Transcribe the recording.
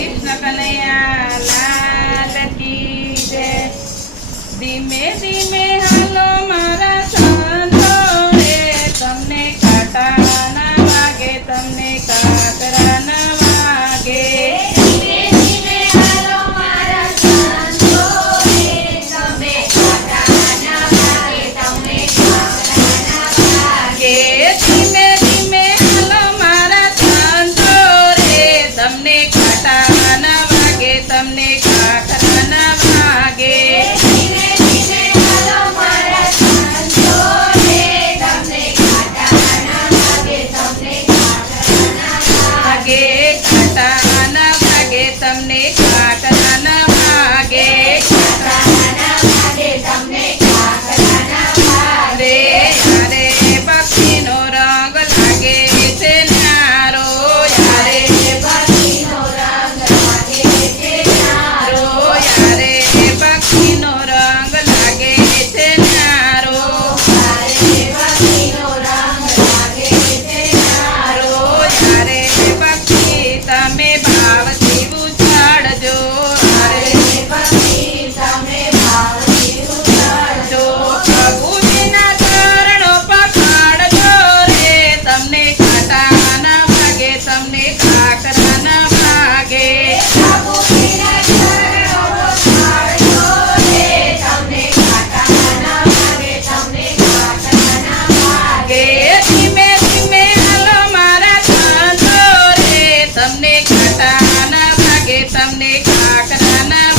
કૃષ્ણ કનૈયા લાલ કી જય. ધીમે ધીમે હાલો મારા સંતો રે, તમને કાંટા ના વાગે, તમને કાકરા ના વાગે. ધીમે ધીમે હાલો મારા સંતો રે, તમને કાંટા ના વાગે, તમને કાકરા ના વાગે. ધીમે ધીમે હાલો મારા સંતો રે, તમને કાંટા ના વાગે, તમને કાકરા ના વાગે. ધીમે ધીમે હાલો મારા સંતો રે, તમને કાંટા ના વાગે, તમને કાકરા ના વાગે. કાંટા ના વાગે, તમને કાકરા ના વાગે. કાકરા ના વાગે, તમને કાકરા ના વાગે. યારે પક્ષીનો રંગ લાગે છે ન્યારો, યારે પક્ષીનો રંગ લાગે છે ન્યારો. યારે પક્ષીનો રંગ લાગે છે ન્યારો. પક્ષીનો રંગ લાગે છે ન્યારો. યારે પક્ષી તમે ભાવથી ઉછાળજો, પક્ષી તમે ભાવથી ઉછળજો. પ્રભુજીના ચરણો પકડજો રે, તમને કાંટા ના વાગે, તમને કાકરા ના વાગે. પ્રભુજીના ચરણો પકડજો રે, તમને કાંટા ના વાગે, તમને કાકરા ના વાગે. ધીમે ધીમે હાલો મારા સંતો રે, તમને કાંટા ના વાગે, તમને કાકરા ના